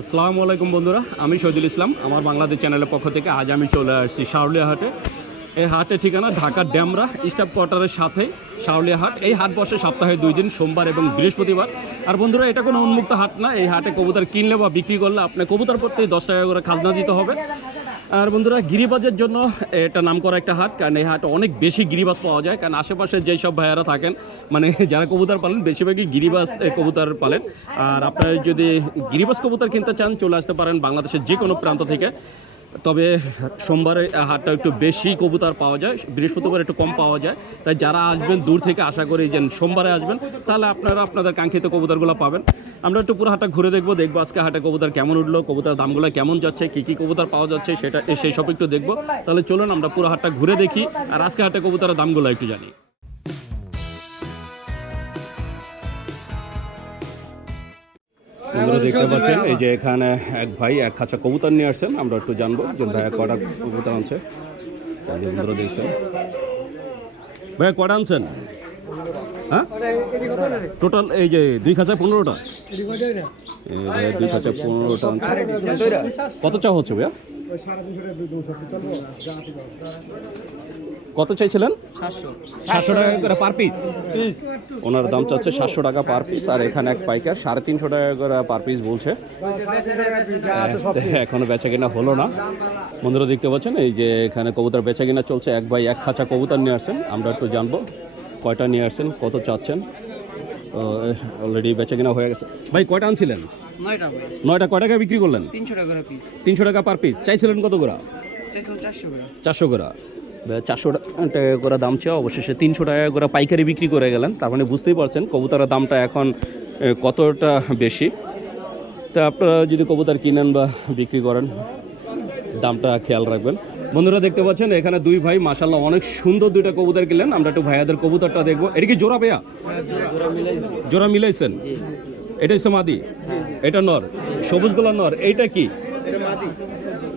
আসসালামু আলাইকুম বন্ধুরা, আমি শহীদুল ইসলাম। আমার বাংলাদেশ চ্যানেলের পক্ষ থেকে আজ আমি চলে আসছি শাওলিয়া হাটে। এই হাটের ঠিকানা ঢাকার ড্যামরা স্টাফ কোয়ার্টারের সাথে শাওলিয়া হাট। এই হাট বসে সপ্তাহে দুই দিন, সোমবার এবং বৃহস্পতিবার। আর বন্ধুরা, এটা কোনো উন্মুক্ত হাট না। এই হাটে কবুতর কিনলে বা বিক্রি করলে আপনি কবুতর প্রতি দশ টাকা করে খাজনা দিতে হবে। আর বন্ধুরা গিরিবাজের জন্য এটা নাম করা একটা হাট, কারণ এই হাটে অনেক বেশি গিরিবাস পাওয়া যায়, কারণ আশেপাশে যেই সব ভাইয়ারা থাকেন মানে যারা কবুতর পালেন, বেশিরভাগই গিরিবাস কবুতর পালেন। আর আপনারা যদি গিরিবাস কবুতর কিনতে চান, চলে আসতে পারেন বাংলাদেশের যে কোনো প্রান্ত থেকে। তবে সোমবারে হাটটা একটু বেশি কবুতর পাওয়া যায়, বৃহস্পতিবার একটু কম পাওয়া যায়। তাই যারা আসবেন, দূর থেকে আশা করি যে সোমবারে আসবেন, তাহলে আপনারা আপনাদের কাঙ্ক্ষিত কবুতরগুলো পাবেন। আমরা একটু পুরো হাটটা ঘুরে দেখব দেখব আজকে হাটে কবুতর কেমন উঠল কবুতর দামগুলো কেমন যাচ্ছে, কী কী কবুতর পাওয়া যাচ্ছে, সেটা সেই সব একটু দেখব। তাহলে চলুন, আমরা পুরো হাটটা ঘুরে দেখি, আর আজকে হাটে কবুতরের দামগুলো একটু জানি। বন্ধুরা দেখতে পাচ্ছেন এই যে এখানে এক ভাই এক খাঁচা কবুতর নিয়ে আসছেন আমরা একটু জানব যে ভাইয়া কটা কবুতর আনছে। বন্ধুরা দেখছেন। ভাইয়া কটা আনছেন? হ্যাঁ? টোটাল এই যে দুই খাঁচা পনেরোটা? দুই খাঁচা পনেরোটা আনছে। কত চা হচ্ছে ভাইয়া? কত চাইছিলেন? সাতশো। টাকা করে পার পিস ওনার দাম চাচ্ছে সাতশো টাকা পার পিস আর এখানে এক পাইকার সাড়ে তিনশো টাকা করে পার পিস বলছে। এখনও বেচা কিনা হলো না। বন্ধুরা দেখতে পাচ্ছেন এই যে এখানে কবুতর বেচা কিনা চলছে এক ভাই এক খাঁচা কবুতর নিয়ে আসছেন। আমরা একটু জানব কয়টা নিয়ে আসছেন কত চাচ্ছেন। অলরেডি বেচা কিনা হয়ে গেছে। ভাই কয়টা আনছিলেন? নয়টা কয় টাকা বিক্রি করলেন? তিনশো টাকা পিস তিনশো টাকা পার পিস চাইছিলেন কত করে। চারশো করে। চারশো টাকা করে দাম চেয়ে অবশেষে তিনশো টাকা করে পাইকারি বিক্রি করে গেলেন। তার মানে বুঝতেই পারছেন, কবুতরের দামটা এখন কতটা বেশি। তা আপনারা যদি কবুতর কিনেন বা বিক্রি করেন, দামটা খেয়াল রাখবেন। বন্ধুরা দেখতে পাচ্ছেন, এখানে দুই ভাই মাসাল্লাহ অনেক সুন্দর দুইটা কবুতর কিনলেন। আমরা একটু ভাইয়াদের কবুতরটা দেখব। এটা কি জোড়া পেয়া জোড়া মিলাইছেন? এটা হচ্ছে মাদি? এটা নর? সবুজ গোলা নর। এইটা কি?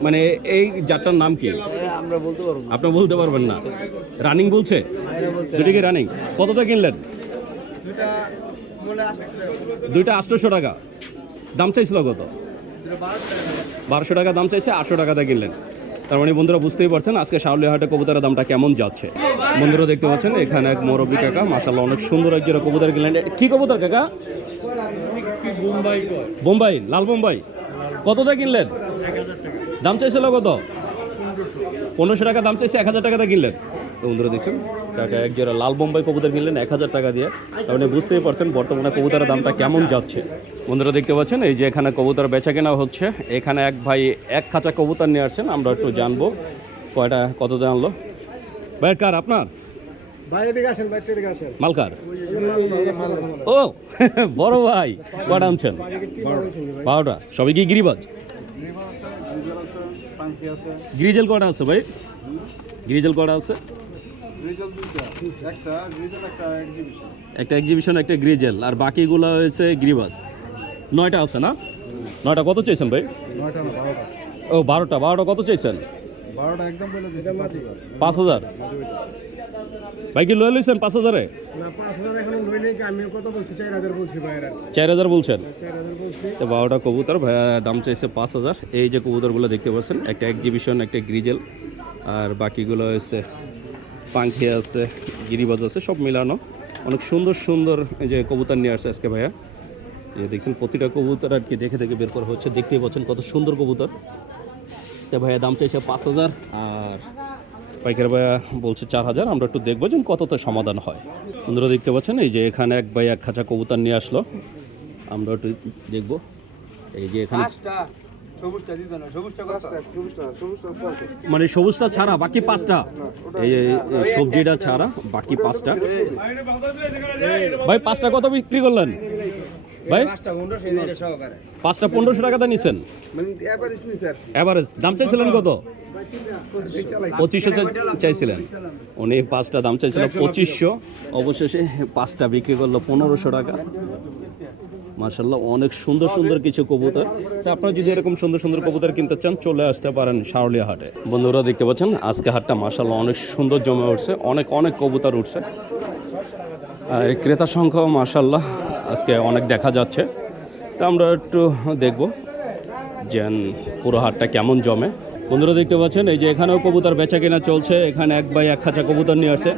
মানে এই যাত্রার নাম কি? আমরা বলতে পারব আপনি বলতে পারবেন না। রানিং বলছে? দুটি কি রানিং? কতটা কিনলেন? দুইটা আটশোশো টাকা। দাম চাইছিল কত? বারোশো টাকা। দাম চাইছে আটশো টাকাতে কিনলেন। তার মানে বন্ধুরা বুঝতেই পারছেন আজকে শাওলিয়া হাটে কবুতরের দামটা কেমন যাচ্ছে। বন্ধুরা দেখতে পাচ্ছেন এখানে এক মুরব্বী কাকা মাসাল্লাহ অনেক সুন্দর এক জোড়া কবুতর কিনলেন। কি কবুতর কাকা? বোম্বাই লাল বোম্বাই। কতটা কিনলেন? দাম চাইছিল কত? পনেরোশো টাকা দাম চাইছে এক হাজার টাকাটা কিনলেন। তো বন্ধুরা দেখছেন কাকা এক জোড়া লাল বোম্বাই কবুতর কিনলেন এক হাজার টাকা দিয়ে। আপনি বুঝতেই পারছেন বর্তমানে কবুতরের দামটা কেমন যাচ্ছে। বন্ধুরা দেখতে পাচ্ছেন এই যে এখানে কবুতর বেচা কেনা হচ্ছে। এখানে এক ভাই এক খাঁচা কবুতর নিয়ে আসছেন আমরা একটু জানব কয়টা কত দাম আনলো। ভাই কার আপনার? মালকার ও বড় ভাই কয়টা আনছেন? বারোটা। সবই কি গিরিবাজ? গ্রিজেল কটা আছে ভাই? গ্রিজেল কটা আছে? একটা এক্সিবিশন একটা গ্রিজেল। আর বাকিগুলো হয়েছে গ্রিবাস নয়টা আছে না? নয়টা কত চাইছেন ভাই? ও বারোটা। বারোটা কত চাইছেন? পাঁচ হাজার। ভাই কি লয়ে লইছেন পাঁচ হাজারে? না পাঁচ হাজার এখন লই নেই আমি কত বলছি? চার হাজার বলছেন? তো বারোটা কবুতর দাম চাইছে পাঁচ হাজার। এই যে কবুতরগুলো দেখতে পাচ্ছেন একটা এক্সিবিশন একটা গ্রিজেল আর বাকিগুলো হচ্ছে পাঙ্খি আছে গিরিবাজ আছে সব মিলানো। অনেক সুন্দর সুন্দর এই যে কবুতর নিয়ে আসছে আজকে ভাইয়া। এই যে দেখছেন প্রতিটা কবুতর আর কি দেখে দেখে বের করা হচ্ছে দেখতেই পাচ্ছেন কত সুন্দর কবুতর। তো ভাইয়া দাম চাইছে পাঁচ হাজার আর পাইকার ভাইয়া বলছে চার হাজার আমরা একটু দেখব যে কতটা সমাধান হয়। বন্ধুরা দেখতে পাচ্ছেন এই যে এখানে এক ভাই এক খাঁচা কবুতর নিয়ে আসলো। আমরা একটু দেখব। এই যে এখানে মানে সবুজটা ছাড়া বাকি পাঁচটা? এই সবজিটা ছাড়া বাকি পাঁচটা। ভাই পাঁচটা কত বিক্রি করলেন? ভাই? পাঁচটা পনেরোশো টাকাতে নিছেন? মানে এভারেজ নি স্যার এভারেজ দাম চাইছিলেন কত? পঁচিশশো চাই- চাইছিলেন। উনি পাঁচটা দাম চাইছিলেন পঁচিশশো। অবশেষে পাঁচটা বিক্রি করল পনেরোশো টাকা। মার্শাল্লাহ অনেক সুন্দর সুন্দর কিছু কবুতর। তা আপনারা যদি এরকম সুন্দর সুন্দর কবুতর কিনতে চান, চলে আসতে পারেন শাওলিয়া হাটে। বন্ধুরা, দেখতে পাচ্ছেন, আজকে হাটটা মার্শাল্লাহ অনেক সুন্দর জমে উঠছে। অনেক অনেক কবুতর উঠছে। আর ক্রেতা সংখ্যাও মার্শাল্লাহ আজকে অনেক দেখা যাচ্ছে। তা আমরা একটু দেখব যেন পুরো হাটটা কেমন জমে। বন্ধুরা দেখতে পাচ্ছেন এই যে এখানেও কবুতর বেচা কেনা চলছে এখানে এক ভাই এক খাঁচা কবুতর নিয়ে আসছে।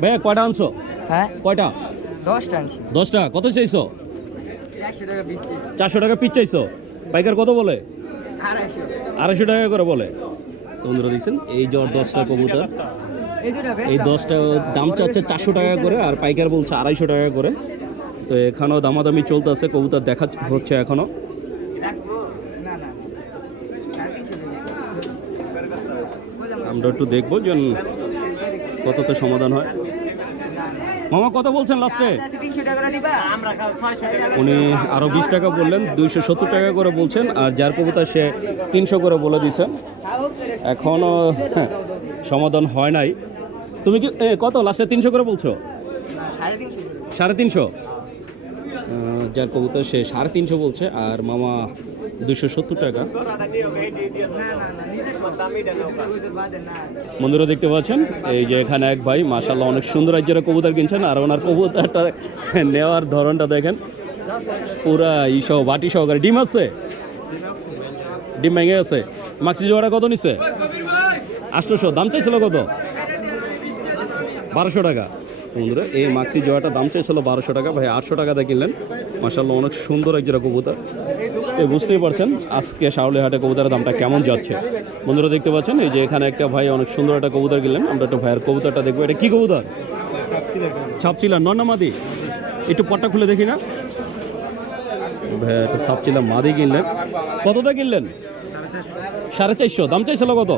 ভাইয়া কয়টা আনছো? হ্যাঁ। কয়টা? দশটা আনছি। দশটা? কত চাইছো? চারশো টাকা পিস চাইছো। পাইকার কত বলে? আড়াইশো। টাকা করে বলে। বন্ধুরা দেখছেন এই জ্বর দশটা কবুতর এই দশটা দাম চাচ্ছে চারশো টাকা করে আর পাইকার বলছে আড়াইশো টাকা করে। তো এখানেও দামাদামি চলতেছে কবুতর দেখা হচ্ছে এখনও না না আমরা একটু দেখব যে কততে সমাধান হয়। মামা কত বলছেন লাস্টে দিবা? আমরা উনি আরও বিশ টাকা বললেন দুইশো সত্তর টাকা করে বলছেন আর যার কবুতর সে তিনশো করে বলে দিছেন এখনও হ্যাঁ, সমাধান হয় নাই। তুমি কি এ, কত লাস্টে তিনশো করে বলছো? সাড়ে তিনশো। সাড়ে তিনশো? যার কবুতর সে সাড়ে তিনশো বলছে আর মামা দুশো সত্তর টাকা। বন্ধুরা দেখতে পাচ্ছেন এই যে এখানে এক ভাই মাশাল্লাহ অনেক সুন্দর একজোড়া কবুতর কিনছেন আর ওনার কবুতরটা নেওয়ার ধরনটা দেখেন। পুরা ইসহ বাটি সহকারে। ডিম আছে? ডিম ভেঙে আছে মাক্সি জোড়া কত নিচ্ছে আটশোশো। দাম চাইছিল কত? বারোশো টাকা। বন্ধুরা এই মাক্সি জোড়াটা দাম চাইছিল বারোশো টাকা। ভাই আটশো টাকাতে কিনলেন। মাসাল্লাহ অনেক সুন্দর এক জোড়া কবুতর। এই বুঝতেই পারছেন আজকে হাটে কবুতরের দামটা কেমন যাচ্ছে। বন্ধুরা দেখতে পাচ্ছেন, এই যে এখানে একটা ভাই অনেক সুন্দর একটা কবুতর কিনলেন। আমরা একটা ভাইয়ের কবুতরটা দেখব। এটা কি কবুতর? ছাপছিলা নন্না মাদি। একটু পটটা খুলে দেখি না। ভাই, একটা ছাপছিলা মাদি কিনলেন। কতটা কিনলেন? সাড়ে চারশো। দাম চাইছিল কত?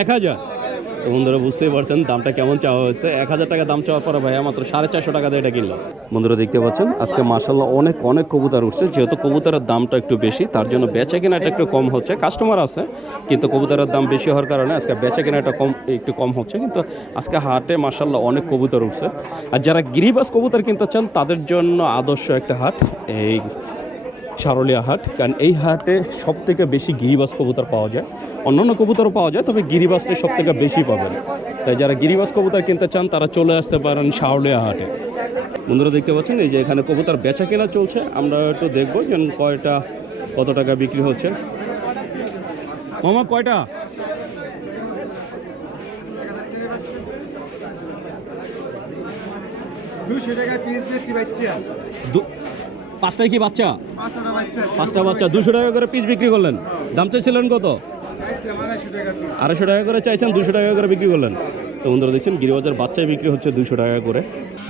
এক হাজার। তো বন্ধুরা, বুঝতেই পারছেন দামটা কেমন চাওয়া হয়েছে। এক হাজার টাকা দাম চাওয়ার পরে ভাইয়া মাত্র সাড়ে চারশো টাকা দিয়ে এটা কিনলো। বন্ধুরা, দেখতে পাচ্ছেন, আজকে মার্শাল্লাহ অনেক অনেক কবুতর উঠছে। যেহেতু কবুতরের দামটা একটু বেশি, তার জন্য বেচা কেনাটা একটু কম হচ্ছে। কাস্টমার আছে, কিন্তু কবুতরের দাম বেশি হওয়ার কারণে আজকে বেচা কেনাটা কম, একটু কম হচ্ছে। কিন্তু আজকে হাটে মার্শাল্লাহ অনেক কবুতর উঠছে। আর যারা গিরিবাস কবুতর কিনতে চান, তাদের জন্য আদর্শ একটা হাট, এই সারলিয়া হাট। কারণ এই হাটে সব থেকে বেশি গিরিবাস কবুতর পাওয়া যায়। অন্যান্য কবুতরও পাওয়া যায় তবে গিরিবাসটা সব থেকে বেশি পাবেন। তাই যারা গিরিবাস কবুতর কিনতে চান তারা চলে আসতে পারেন সারলিয়া হাটে। বন্ধুরা দেখতে পাচ্ছেন এই যে এখানে কবুতর বেচা কেনা চলছে। আমরা একটু দেখব যে কয়টা কত টাকা বিক্রি হচ্ছে। মামা কয়টা? পাঁচটায় কি বাচ্চা? পাঁচটা বাচ্চা। দুশো টাকা করে পিস বিক্রি করলেন। দাম চাইছিলেন কত? আড়াইশো টাকা করে চাইছেন দুশো টাকা করে বিক্রি করলেন। তো বন্ধুরা দেখছেন গিরিবাজার বাচ্চায় বিক্রি হচ্ছে দুশো টাকা করে।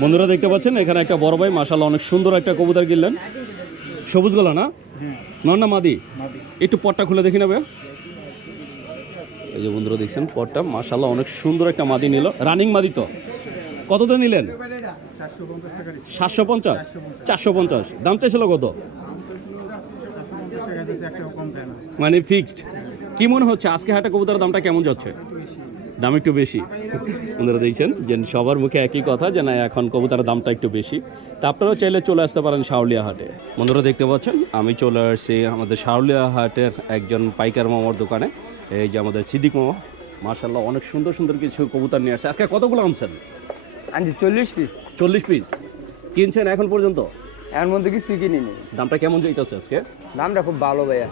বন্ধুরা দেখতে পাচ্ছেন এখানে একটা বড় ভাই মাসাল্লাহ অনেক সুন্দর একটা কবুতর কিনলেন। সবুজ গলা না? নন না মাদি? একটু পটটা খুলে দেখি নেবে এই যে বন্ধুরা দেখছেন পটটা মাসাল্লাহ অনেক সুন্দর একটা মাদি নিল। রানিং মাদি তো। কততে নিলেন? সাতশো পঞ্চাশ। চারশো পঞ্চাশ। দাম চাইছিল কত? মানে ফিক্সড কি মনে হচ্ছে? আজকে হাটে কবুতরের দামটা কেমন যাচ্ছে? দাম একটু বেশি। বন্ধুরা দেখছেন? যে সবার মুখে একই কথা যে না এখন কবুতরের দামটা একটু বেশি। তা আপনারাও চাইলে চলে আসতে পারেন শাওলিয়া হাটে। বন্ধুরা দেখতে পাচ্ছেন? আমি চলে আসছি আমাদের শাওলিয়া হাটের একজন পাইকার মামার দোকানে। এই যে আমাদের সিদ্দিক মামা। মার্শাল্লাহ অনেক সুন্দর সুন্দর কিছু কবুতর নিয়ে আসছে। আজকে কতগুলো আনছেন? আনছি চল্লিশ পিস। চল্লিশ পিস। কিনছেন এখন পর্যন্ত? এর মধ্যে কিছুই কিনিনি। দামটা কেমন যাইতেছে আজকে? দামটা খুব ভালো ভাইয়া।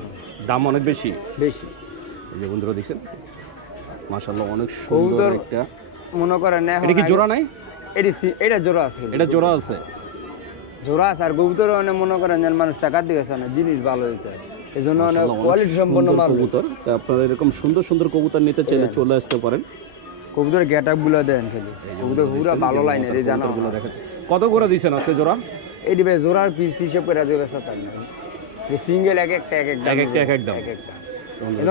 দাম অনেক বেশি। বেশি। এই যে বন্ধুরা দেখছেন? মার্শাল্লাহ অনেক সুন্দর একটা মনে করেন এটা কি জোড়া নাই? এটি এটা জোড়া আছে। এটা জোড়া আছে। জোড়া আছে আর কবুতর অনেক মনে করেন যেন মানুষ টাকা দিয়ে না জিনিস ভালো হইতে। এই জন্য অনেক কোয়ালিটি সম্পন্ন কবুতর। তা আপনারা এরকম সুন্দর সুন্দর কবুতর নিতে চাইলে চলে আসতে পারেন। কবুতর গেট আপগুলো দেন খালি কবুতর পুরো ভালো লাইনে এই জানো দেখাচ্ছে। কত করে দিছেন আজকে জোড়া? এই দিবে জোড়ার পিস হিসেব করে দেবে না সিঙ্গেল এক একটা এক একটা এক এক এক একটা।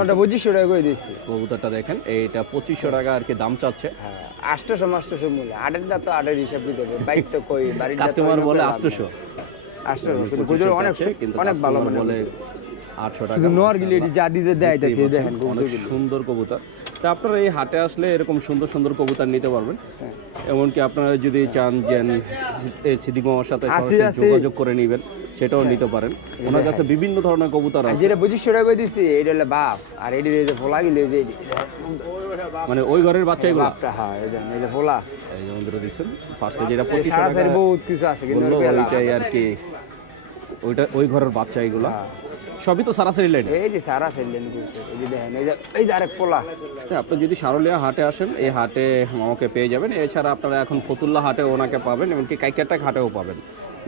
এটা পঁচিশশো টাকা করে দিচ্ছি। কবুতরটা দেখেন এইটা পঁচিশশো টাকা আর কি দাম চাচ্ছে। হ্যাঁ আটশোশো মাস্টশো মূল্য। আটের দা তো আটের হিসাব দিতে হবে। বাইক তো কই বাড়ির কাস্টমার বলে আটশোশো। আটশোশো কিন্তু অনেক কিন্তু অনেক ভালো মানে বলে আটশো টাকা গিলে যা দিতে দেয় এটা দেখেন সুন্দর কবুতর। তা আপনারা এই হাটে আসলে এরকম সুন্দর সুন্দর কবুতর নিতে পারবেন। হ্যাঁ। এমনকি আপনারা যদি চান যে সিদ্দিক মামার সাথে। যোগাযোগ করে নেবেন। সেটাও নিতে পারেন। ওনার কাছে বিভিন্ন ধরনের কবুতর আছে। যেটা পঁচিশশো টাকা করে দিচ্ছি এটা হলো বাপ। আর এটি যে ফোলা গিলে যে মানে ওই ঘরের বাচ্চাগুলো বাপটা হ্যাঁ এই যে এই যে ফোলা। এই যে বন্ধুরা দিচ্ছেন ফার্স্টে যেটা পঁচিশশো টাকা সারি বহুত কিছু আছে কিন্তু। ওইটাই আর কি ওইটা ওই ঘরের বাচ্চা এগুলো। হ্যাঁ। সবই তো সারাসারি লাইনে এই যে সারা ফেললেন কবুতর এই যে দেখেন এই যে এই যে আরেক পোলা আপনি যদি সারলিয়া হাটে আসেন এই হাটে মামাকে পেয়ে যাবেন। এছাড়া আপনারা এখন ফতুল্লা হাটে ওনাকে পাবেন এমনকি কাইকারটাক হাটেও পাবেন।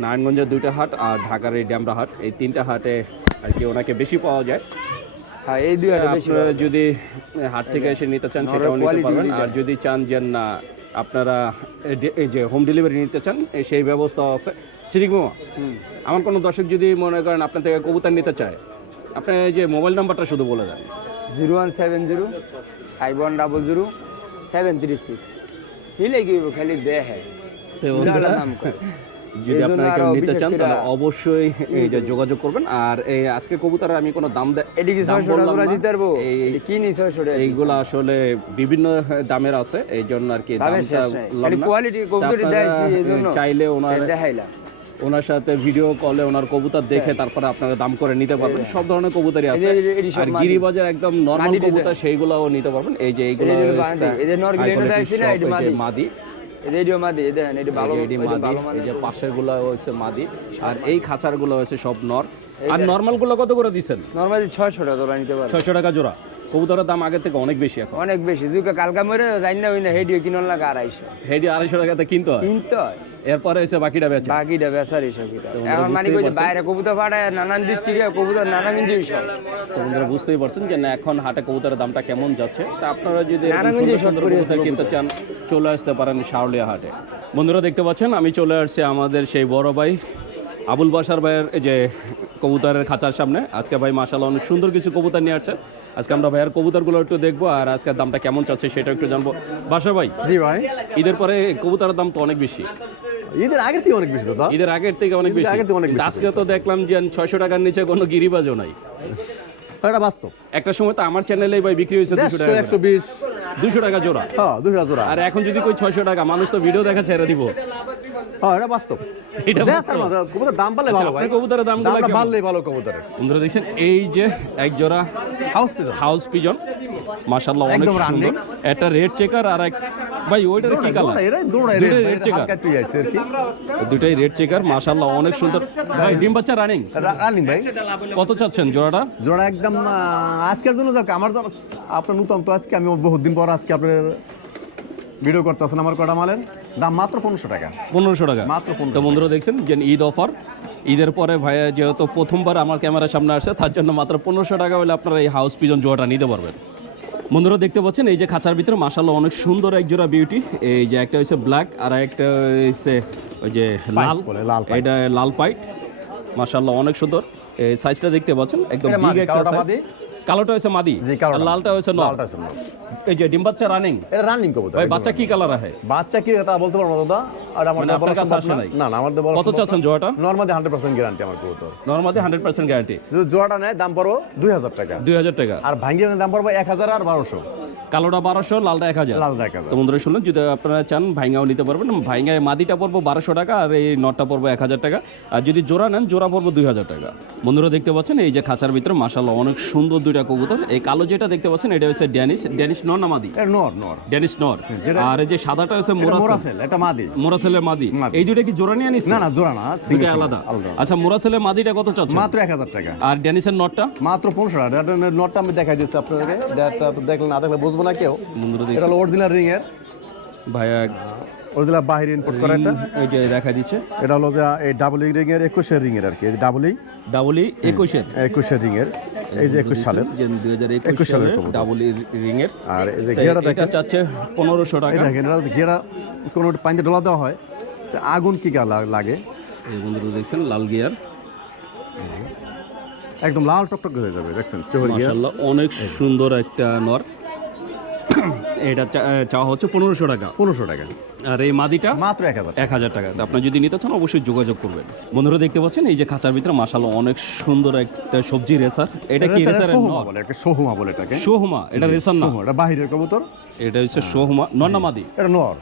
নারায়ণগঞ্জের দুইটা হাট আর ঢাকার এই ড্যামরা হাট। এই তিনটা হাটে আর কি ওনাকে বেশি পাওয়া যায়। হ্যাঁ এই দুই বেশি আপনারা যদি হাট থেকে এসে নিতে চান সেটাও নিতে পারবেন। আর যদি চান যে না আপনারা এই যে হোম ডেলিভারি নিতে চান সেই ব্যবস্থা আছে। সিরিক মামা আমার কোনো দর্শক যদি মনে করেন আপনার থেকে কবুতর নিতে চায় আপনি এই যে মোবাইল নাম্বারটা শুধু বলে দেন। Zero one seven zero five one double zero seven three six কি? খালি বিরাট করে। যদি আপনারা কেউ নিতে চান তাহলে অবশ্যই এই যে যোগাযোগ করবেন। আর এই আজকে কবুতরের আমি কোনো দাম দে- এটি কি দাম ছয়শো বললাম টাকা না। দিতে পারব। এই- কি এইগুলো আসলে বিভিন্ন দামের আছে এই জন্য আর কি। কোয়ালিটি কবুতরি চাইলে ওনার দেখাইলাম। ওনার সাথে ভিডিও কলে ওনার কবুতর দেখে তারপরে আপনারা দাম করে নিতে পারবেন। সব ধরনের কবুতরই আছে। আর। গিরিবাজার একদম নরমাল কবুতর সেইগুলোও নিতে পারবেন। এই যে এইগুলো এই যে হচ্ছে মাদি, রেডিও মাদি দেখেন এটা ভালো যে এটি এই যে ভালো পাশেরগুলো হচ্ছে মাদি আর এই খাঁচারগুলো হচ্ছে সব নর। আর নরমাল নর্মালগুলো কত করে দিছেন? নরমালি 600 টাকা জোড়া নিতে পারে 600 টাকা জোড়া। কবুতরের দাম আগের থেকে অনেক বেশি এখন। অনেক বেশি। কালকা মরে যাই না ওই না হেডিও কিনল লাগা আড়াইশো। হেডি আড়াইশো টাকাতে কিনতে হয়? কিনতে হয়। এরপরে এসে বাকিটা বেচে। বাকিটা বেচার এখন মানে। বাইরে কবুতর পাঠায় নানান ডিস্ট্রিক্টে কবুতর নানান জিনিস হয়। তো বুঝতেই পারছেন যে না এখন হাটে কবুতরের দামটা কেমন যাচ্ছে। তা আপনারা যদি কিনতে চান চলে আসতে পারেন শাওলিয়া হাটে। বন্ধুরা দেখতে পাচ্ছেন আমি চলে আসছি আমাদের সেই বড় ভাই আবুল বাসার ভাইয়ের এই যে কবুতরের খাঁচার সামনে আজকে ভাই মাশাআল্লাহ অনেক সুন্দর কিছু কবুতর নিয়ে আসছে। আজকে আমরা ভাইয়ের কবুতরগুলো একটু দেখব আর আজকের দামটা কেমন চাচ্ছে সেটা একটু জানব। বাসা ভাই জি ভাই। ঈদের পরে কবুতরের দাম তো অনেক বেশি। ঈদের আগের থেকে অনেক বেশি দাদা ঈদের আগের থেকে অনেক বেশি আগের থেকে অনেক বেশি। আজকে তো দেখলাম যে ছয়শো টাকার নিচে কোনো গিরিবাজও নাই। এটা বাস্তব। একটা সময় তো আমার চ্যানেলেই ভাই বিক্রি হয়েছে দুশো টাকা একশো বিশ। দুশো টাকা জোড়া। হ্যাঁ দুশো জোড়া। আর এখন যদি কই ছয়শো টাকা মানুষ তো ভিডিও দেখা ছেড়ে দিব। হ্যাঁ এটা বাস্তব। এটা দেখ বাস্তব। স্যার, মাঝে কবুতর দাম বাড়লে ভালো ভাই। কবুতরের দামগুলো দামটা কেমন? ভালো কবুতরের। বন্ধুরা দেখছেন এই যে এক জোড়া হাউস পিজন। House pigeon. মাশাআল্লাহ অনেক সুন্দর। রেড চেকার আর এক ভাই ওইটার কি কালার এটা আছে আর কি। দুটাই রেড চেকার মাশাআল্লাহ অনেক সুন্দর। ভাই ডিম বাচ্চা রানিং রানিং ভাই। কত চাচ্ছেন জোড়াটা? জোড়া একদম আজকের জন্য যাক আমার আপনার নতুন তো আজকে আমি বহুত দিন পর আজকে আপনার ভিডিও করতেছেন আমার কটা মালের। দাম মাত্র পনেরোশো টাকা। পনেরোশো টাকা। মাত্র তো বন্ধুরা দেখছেন যে ঈদ অফার। ঈদের পরে ভাইয়া যেহেতু প্রথমবার আমার ক্যামেরার সামনে আসছে তার জন্য মাত্র পনেরোশো টাকা হলে আপনারা এই হাউস পিজন জোড়াটা নিতে পারবেন। বন্ধুরা দেখতে পাচ্ছেন এই যে খাঁচার ভিতরে মাসাল্লাহ অনেক সুন্দর এক জোড়া বিউটি এই যে একটা হচ্ছে ব্ল্যাক আর একটা হচ্ছে ওই যে লাল। এটা লাল পাইট মাসাল্লাহ অনেক সুন্দর। এই সাইজটা দেখতে পাচ্ছেন একদম বিগ একটা? কালোটা হচ্ছে মাদি লালটা নর লালটা নর। এই যে ডিম বাচ্চা রানিং এটা রানিং কবুতর ভাই বাচ্চা কি কালার আছে বাচ্চা কি তা বলতে পারব দাদা। আর আমার মানে বলা আপনার কাছে আসে না। নাই? না না আমার বলা কত চাচ্ছেন জোড়াটা নর্মালি হান্ড্রেড পার্সেন্ট গ্যারান্টি আমার কবুতর। নর্মালি হান্ড্রেড পার্সেন্ট গ্যারান্টি যদি জোড়াটা নেয় দাম পড়ব দুই হাজার টাকা। দুই হাজার টাকা। আর ভাঙ্গি দাম পড়ব এক হাজার আর বারোশো। কালোটা বারোশো লালটা এক হাজার। লাল এক হাজার। তো বন্ধুরা শুনলেন যদি আপনারা চান ভাইঙ্গাও নিতে পারবেন। ভাইঙ্গায় মাদিটা পড়ব বারোশো টাকা আর এই নটটা পড়ব এক হাজার টাকা। আর যদি জোড়া নেন জোড়া পড়ব দুই হাজার টাকা। বন্ধুরা দেখতে পাচ্ছেন এই যে খাঁচার ভিতরে মাসাল্লাহ অনেক সুন্দর দুইটা কবুতর। এই কালো যেটা দেখতে পাচ্ছেন এটা হচ্ছে ড্যানিশ। ড্যানিশ নর না মাদি? নর নর। ড্যানিশ নর। আর এই যে সাদাটা হচ্ছে মোরাসেল। এটা মাদি। মোরাসেলের মাদি। এই দুইটা কি জোড়া নিয়ে নিচ্ছে না না জোড়া না দুইটা আলাদা। আচ্ছা মোরাসেলের মাদিটা কত চাচ্ছেন? মাত্র এক হাজার টাকা। আর ড্যানিশের নটটা মাত্র পনেরোশো টাকা। এটা নটটা আমি দেখাই দিচ্ছি আপনাকে ডেটটা তো দেখলে না দেখলে বুঝব না কেউ। এটা হলো অরিজিনাল রিং এর। ভাইয়া অরিজিনাল বাহির ইনপুট করা এটা এই যে দেখা দিচ্ছে। এটা হলো যে এই ডাবল রিং এর একুশের রিং এর আর কি ডাবল ডাবলি একুশের একুশের রিং এর এই যে একুশ সালের। যে দুই হাজার একুশ 21 সালের সালের কবুতর। ডাবল রিং এর আর এই যে এটা দেখেন। চাচ্ছে পনেরোশো এই টাকা দেখেন এটা ঘেরা কোনো পানিতে ডলা দেওয়া হয় তো আগুন কি গা লাগে? এই বন্ধুরা দেখছেন লাল গিয়ার একদম লাল টকটক হয়ে যাবে দেখছেন চোখের গিয়া মাশাআল্লাহ অনেক সুন্দর একটা নর। এটা চা- চাওয়া হচ্ছে পনেরোশো টাকা। পনেরোশো টাকা। আর এই মাদিটা মাত্র এক হাজার এক হাজার টাকা। আপনার যদি নিতে চান অবশ্যই যোগাযোগ করবেন। বন্ধুরা দেখতে পাচ্ছেন এই যে খাঁচার ভিতরে মাশাআল্লাহ অনেক সুন্দর একটা সবজি রেসার। এটা কি রেসারের সোহুমা বলে এটাকে সোহুমা বলে এটাকে। সোহমা এটা রেসার না। এটা বাহিরের কবুতর। এটা হচ্ছে সোহমা নর না মাদি? এটা নর।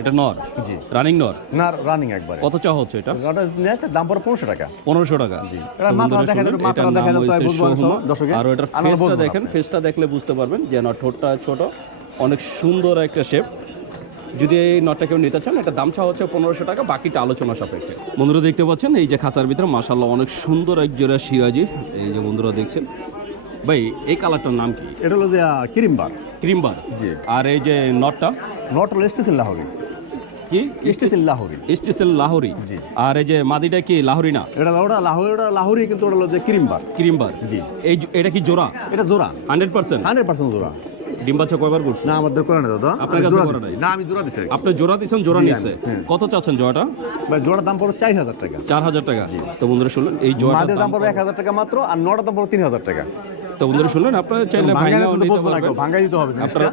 এটা নর? জি। রানিং নর? না রানিং একবারে। কত চাওয়া হচ্ছে এটা? নিয়েছে দাম পড়ে পনেরোশো টাকা। পনেরোশো টাকা। জি। এটা দেখা যাবে, দেখা যাবে, বুঝব আর দর্শকে। আর ওটার আলাদা ফেসটা দেখেন। ফেসটা দেখলে বুঝতে পারবেন যে না ঠোঁটটা ছোট। অনেক সুন্দর একটা শেপ যদি এই নটটা কেউ নিতে চান এটা দাম চাওয়া হচ্ছে পনেরোশো টাকা বাকিটা আলোচনা সাপেক্ষে। বন্ধুরা দেখতে পাচ্ছেন এই যে খাঁচার ভিতরে মাসাল্লাহ অনেক সুন্দর এক জোড়া সিরাজি এই যে বন্ধুরা দেখছেন। ভাই এই কালারটার নাম কি? এটা হলো যে কিরিমবার ক্রিমবার জি। আর এই যে নটটা নট হলো স্টেশন লাহোরি। কি? স্টেশন লাহোরি। স্টেসেল লাহোরি। জি। আর এই যে মাদিটা কি লাহোরি না? এটা ওটা লাহোরি ওটা লাহোরি কিন্তু ওটা হলো যে কিরিমবার ক্রিমবার জি। এই এটা কি জোড়া? এটা জোড়া। হান্ড্রেড পার্সেন্ট হান্ড্রেড পার্সেন্ট জোড়া। ডিম বাচ্চা কয়বার করছে? না আমাদের করে না দাদা। আপনার কাছে জোড়া নাই? না আমি জোড়া দিছি আপনি জোড়া দিচ্ছেন জোড়া নিছে হ্যাঁ। কত চাচ্ছেন জোড়াটা? ভাই জোড়ার দাম পড়বে চার হাজার টাকা। চার হাজার টাকা। তো বন্ধুরা শুনুন এই জোড়াটার দাম পড়বে এক হাজার টাকা মাত্র আর নটা দাম পড়বে তিন হাজার টাকা। তো বন্ধুরা শুনলেন আপনারা চাইলে ভাঙা দিতে হবে আপনারা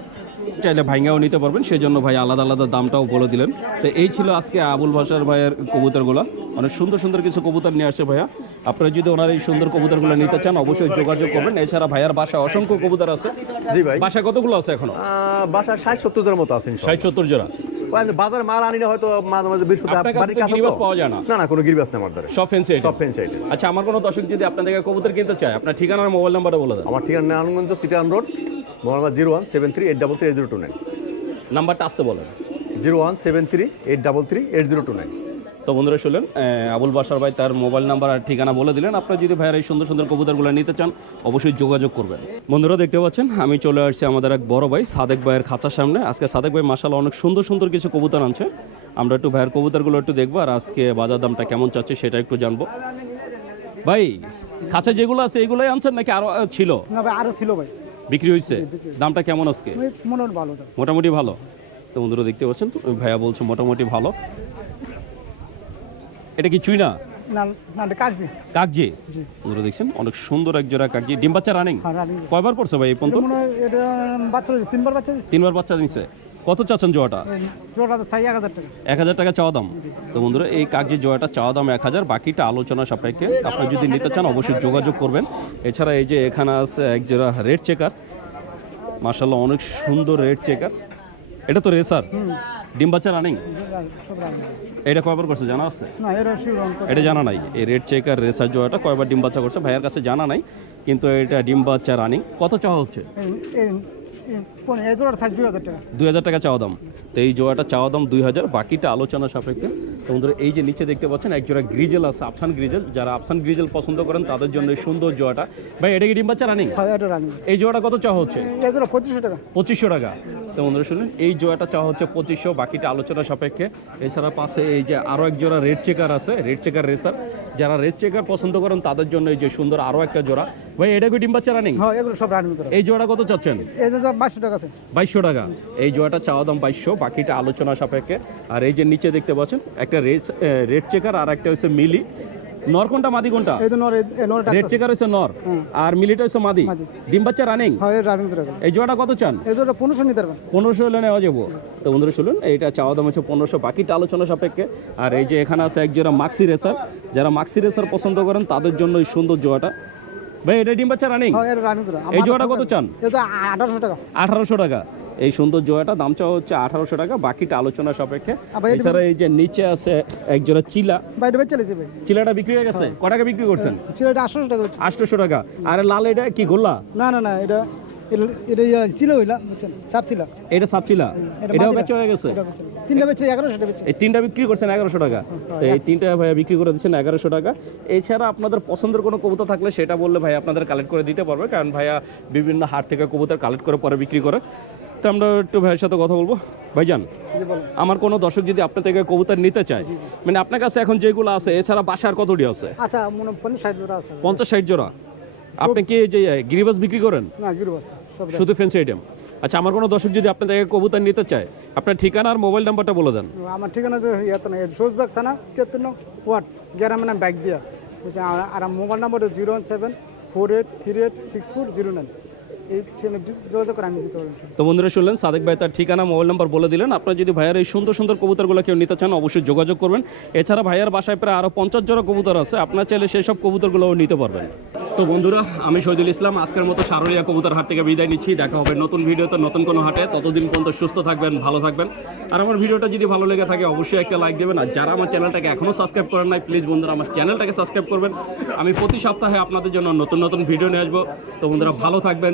চাইলে ভাইঙ্গাও নিতে পারবেন সেই জন্য ভাই আলাদা আলাদা দামটাও বলে দিলেন। তো এই ছিল আজকে আবুল ভাষার ভাইয়ের কবুতরগুলো। অনেক সুন্দর সুন্দর কিছু কবুতর নিয়ে আসে ভাইয়া। আপনারা যদি ওনার এই সুন্দর কবুতরগুলো নিতে চান অবশ্যই যোগাযোগ করবেন। এছাড়া ভাইয়ার বাসা অসংখ্য কবুতর আছে। জি ভাই। বাসা কতগুলো আছে এখন? বাসা ষাট সত্তর জনের মতো আছে। ষাট সত্তর জোড়া বাজারে মাল আনিলে হয়তো মাঝে মাঝে বৃহস্পতি বাড়ির কাছে তো। পাওয়া যায় না? না না কোনো গিরিবাস নেই আমার দ্বারা সব ফেন্সি সব পেন আইটেম আচ্ছা আমার কোনো দর্শক যদি আপনার থেকে কবুতর কিনতে চায় আপনার ঠিকানা মোবাইল নাম্বারটা বলে দেন। আমার ঠিকানা Narayanganj সিটান road Mohammad zero one seven three eight double three eight zero two nine. নাম্বারটা আসতে বলেন। Zero one seven three eight double three eight zero two nine. তো বন্ধুরা শুনলেন আবুল বাসার ভাই তার মোবাইল নাম্বার আর ঠিকানা বলে দিলেন। আপনারা যদি ভাইয়ের এই সুন্দর সুন্দর কবুতরগুলো নিতে চান অবশ্যই যোগাযোগ করবেন। বন্ধুরা দেখতে পাচ্ছেন আমি চলে আসছি আমাদের এক বড় ভাই সাদেক ভাইয়ের খাঁচার সামনে। আজকে সাদেক ভাই মাসাল অনেক সুন্দর সুন্দর কিছু কবুতর আনছে। আমরা একটু ভাইয়ের কবুতরগুলো একটু দেখব আর আজকে বাজার দামটা কেমন চাচ্ছে সেটা একটু জানব। ভাই খাঁচা যেগুলো আছে এগুলোই আনছেন নাকি আরও ছিল? না ভাই আরও ছিল ভাই। বিক্রি হয়েছে দামটা কেমন আজকে? মোটামুটি ভালো। তো বন্ধুরা দেখতে পাচ্ছেন ভাইয়া বলছে মোটামুটি ভালো। এটা কি চুই না কাকজি। বন্ধুরা দেখছেন? অনেক সুন্দর এক জোড়া কাকজি। ডিম বাচ্চা রানিং হ্যাঁ কয়বার পড়ছে ভাই এই পর্যন্ত? তিনবার বাচ্চা দিচ্ছে তিনবার বাচ্চা নিছে। কত চাচ্ছেন জোয়াটা এক হাজার টাকা। এক হাজার টাকা চাওয়া দাম। তো বন্ধুরা এই কাগজি জোয়াটা চাওয়া দাম এক হাজার। বাকিটা আলোচনা সাপেক্ষে। আপনারা যদি নিতে চান অবশ্যই যোগাযোগ করবেন। এছাড়া এই যে এখানে আছে এক জোড়া রেড চেকার মার্শাল্লাহ অনেক সুন্দর রেড চেকার এটা তো রেসার ডিম বাচ্চা রানিং এটা কয়বার করছে জানা আছে? এটা জানা নাই। এই রেড চেকার রেসার জোয়াটা কয়বার ডিম বাচ্চা করছে ভাইয়ের কাছে জানা নাই কিন্তু এটা ডিম বাচ্চা রানিং কত চাওয়া হচ্ছে? দুই হাজার টাকা চাওয়া দাম। তো এই জোড়াটা চাওয়া দাম দুই হাজার বাকিটা আলোচনা সাপেক্ষে। তো বন্ধুরা এই যে নিচে দেখতে পাচ্ছেন এক জোড়া গ্রিজেল আছে আফসান গ্রিজেল। যারা আফসান গ্রিজেল পছন্দ করেন তাদের জন্য এই সুন্দর জোড়াটা। ভাই এটা কি ডিম বাচ্চা রানিং? হয় এই জোড়াটা কত চাওয়া হচ্ছে? পঁচিশশো টাকা। পঁচিশশো টাকা। তো বন্ধুরা শুনুন এই জোড়াটা চাওয়া হচ্ছে পঁচিশশো বাকিটা আলোচনা সাপেক্ষে। এছাড়া পাশে এই যে আরও এক জোড়া রেড চেকার আছে রেড চেকার রেসার। যারা রেড চেকার পছন্দ করেন তাদের জন্য এই যে সুন্দর আরও একটা জোড়া। ভাই এটা কি ডিম বাচ্চা রানিং? হ্যাঁ এগুলো সব এই জোড়া কত চাচ্ছেন? বাইশশো টাকা। আছে? বাইশশো টাকা। এই জোয়াটা চাওয়া দাম বাইশশো বাকিটা আলোচনা সাপেক্ষে। আর এই যে নিচে দেখতে পাচ্ছেন একটা রেড রেড চেকার আর একটা হচ্ছে মিলি। নর কোনটা মাদি কোনটা? এই তো নর নর রেড চেকার হচ্ছে নর। আর মিলিটা হচ্ছে মাদি। ডিম বাচ্চা রানিং হয় এই জোয়াটা কত চান? এই জোড়া পনেরোশো নিতে পারবেন। পনেরোশো হলে নেওয়া যাব। তো বন্ধুরা শুনুন এইটা চাওয়া দাম হচ্ছে পনেরোশো বাকিটা আলোচনা সাপেক্ষে। আর এই যে এখানে আছে এক জোড়া মাক্সি রেসার যারা মাক্সি রেসার পছন্দ করেন তাদের জন্য এই সুন্দর জোয়াটা ভাই এটা ডিম বাচ্চা রানিং হয় এই জোড়াটা কত চান? আঠারোশো টাকা। আঠারোশো টাকা। এই সুন্দর জোয়াটা দাম চাওয়া হচ্ছে আঠারোশো টাকা বাকিটা আলোচনা সাপেক্ষে। এছাড়া এই যে নিচে আছে এক জোড়া চিলা। চিলাটা বিক্রি হয়ে গেছে? ক টাকা বিক্রি করছেন? চিলাটা আঠারোশো টাকা আঠারোশো টাকা। আর লাল এটা কি গোল্লা? না না না এটা এটা- ইয়ে ছিল হইলা বুঝছেন? চাপ ছিল। এটা সাপ চিলা এটাও বেচা হয়ে গেছে? এটা বেচে গেছে। তিনটা বেচে এগারোশো টাকা এই তিনটা বিক্রি করছেন এগারোশো টাকা। এই তিনটা ভাইয়া বিক্রি করে দিচ্ছেন এগারোশো টাকা। এছাড়া আপনাদের পছন্দের কোনো কবুতর থাকলে সেটা বললে ভাই আপনাদের কালেক্ট করে দিতে পারবে কারণ ভাইয়া বিভিন্ন হাট থেকে কবুতর কালেক্ট করে পরে বিক্রি করে। তো আমরা একটু ভাইয়ের সাথে কথা বলব। ভাইজান আমার কোনো দর্শক যদি আপনার থেকে কবুতর নিতে চায় মানে আপনার কাছে এখন যেগুলো আছে এছাড়া বাসার কতটি আছে? আচ্ছা পঞ্চাশ ষাট জোড়া আছে। পঞ্চাশ ষাট জোড়া। আপনি কি যে গিরিবাস বিক্রি করেন? না গিরিবাস শুধু ফেন্সি আইটেম আচ্ছা আমার কোনো দর্শক যদি আপনার থেকে কবুতর নিতে চায় আপনার ঠিকানা আর মোবাইল নাম্বারটা বলে দেন। আমার ঠিকানা তো ইয়াতে না সোজবাগ থানা তিয়াত্তর নং ওয়ার্ড গ্রামের নাম ব্যাগ দিয়া আর mobile number zero one seven four eight three eight six four zero nine তো বন্ধুরা শুনলেন, সাদেক ভাই তার ঠিকানা, মোবাইল নাম্বার বলে দিলেন। আপনারা যদি ভাইয়ার এই সুন্দর সুন্দর কবুতরগুলো কেউ নিতে চান, অবশ্যই যোগাযোগ করবেন। এছাড়া ভাইয়ার বাসায় প্রায় আরও পঞ্চাশ জোড়া কবুতর আছে। আপনার চাইলে সেই সব কবুতরগুলোও নিতে পারবেন। তো বন্ধুরা, আমি শহীদুল ইসলাম, আজকের মতো সারলিয়া কবুতর হাট থেকে বিদায় নিচ্ছি। দেখা হবে নতুন ভিডিওতে, নতুন কোনো হাটে। ততদিন পর্যন্ত সুস্থ থাকবেন, ভালো থাকবেন। আর আমার ভিডিওটা যদি ভালো লেগে থাকে, অবশ্যই একটা লাইক দেবেন। আর যারা আমার চ্যানেলটাকে এখনও সাবস্ক্রাইব করেন নাই, প্লিজ বন্ধুরা, আমার চ্যানেলটাকে সাবস্ক্রাইব করবেন। আমি প্রতি সপ্তাহে আপনাদের জন্য নতুন নতুন ভিডিও নিয়ে আসব। তো বন্ধুরা, ভালো থাকবেন